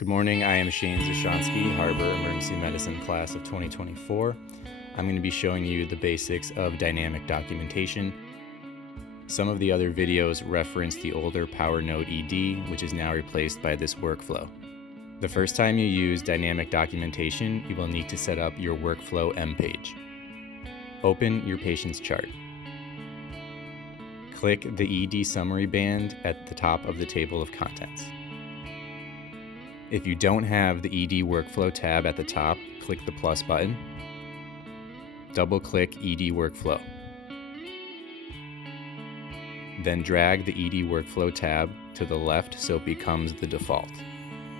Good morning, I am Shane Zashansky, Harbor Emergency Medicine class of 2024. I'm going to be showing you the basics of dynamic documentation. Some of the other videos reference the older PowerNote ED, which is now replaced by this workflow. The first time you use dynamic documentation, you will need to set up your workflow M page. Open your patient's chart. Click the ED summary band at the top of the table of contents. If you don't have the ED workflow tab at the top, click the plus button. Double-click ED workflow. Then drag the ED workflow tab to the left so it becomes the default.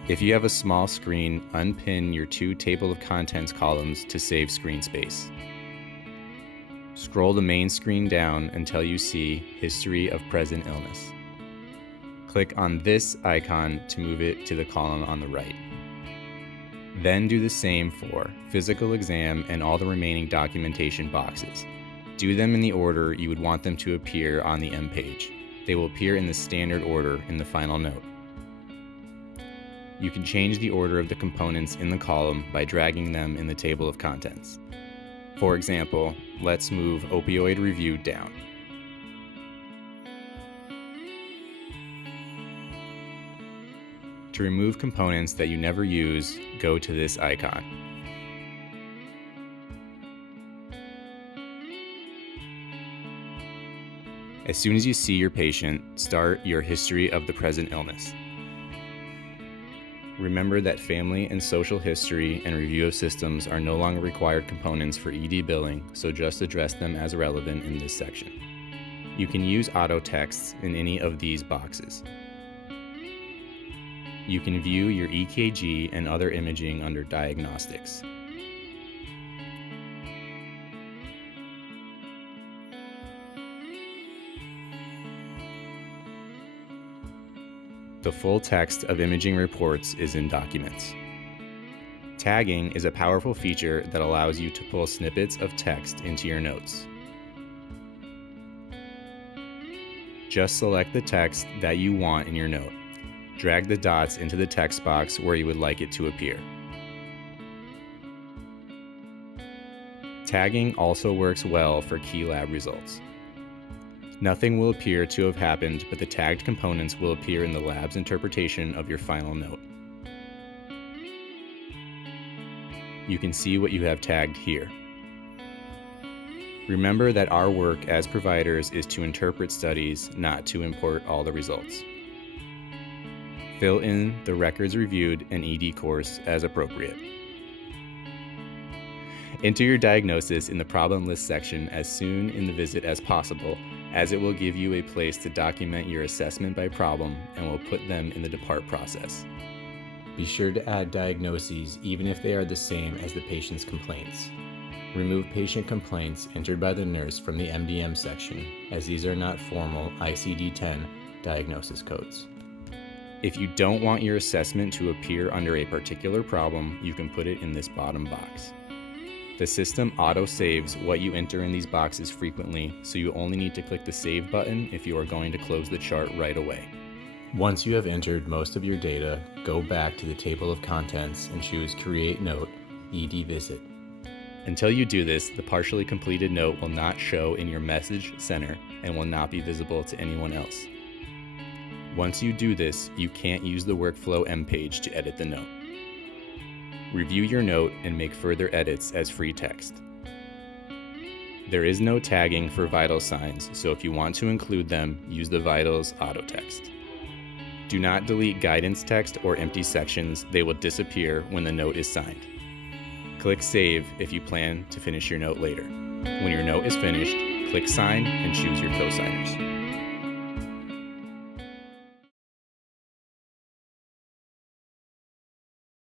If you have a small screen, unpin your two table of contents columns to save screen space. Scroll the main screen down until you see History of Present Illness. Click on this icon to move it to the column on the right. Then do the same for Physical Exam and all the remaining documentation boxes. Do them in the order you would want them to appear on the M page. They will appear in the standard order in the final note. You can change the order of the components in the column by dragging them in the table of contents. For example, let's move Opioid Review down. To remove components that you never use, go to this icon. As soon as you see your patient, start your history of the present illness. Remember that family and social history and review of systems are no longer required components for ED billing, so just address them as relevant in this section. You can use auto texts in any of these boxes. You can view your EKG and other imaging under Diagnostics. The full text of imaging reports is in Documents. Tagging is a powerful feature that allows you to pull snippets of text into your notes. Just select the text that you want in your note. Drag the dots into the text box where you would like it to appear. Tagging also works well for key lab results. Nothing will appear to have happened, but the tagged components will appear in the lab's interpretation of your final note. You can see what you have tagged here. Remember that our work as providers is to interpret studies, not to import all the results. Fill in the records reviewed and ED course as appropriate. Enter your diagnosis in the problem list section as soon in the visit as possible, as it will give you a place to document your assessment by problem and will put them in the depart process. Be sure to add diagnoses even if they are the same as the patient's complaints. Remove patient complaints entered by the nurse from the MDM section, as these are not formal ICD-10 diagnosis codes. If you don't want your assessment to appear under a particular problem, you can put it in this bottom box. The system auto-saves what you enter in these boxes frequently, so you only need to click the Save button if you are going to close the chart right away. Once you have entered most of your data, go back to the table of contents and choose Create Note, ED Visit. Until you do this, the partially completed note will not show in your message center and will not be visible to anyone else. Once you do this, you can't use the Workflow M page to edit the note. Review your note and make further edits as free text. There is no tagging for vital signs, so if you want to include them, use the vitals auto text. Do not delete guidance text or empty sections, they will disappear when the note is signed. Click Save if you plan to finish your note later. When your note is finished, click Sign and choose your co-signers.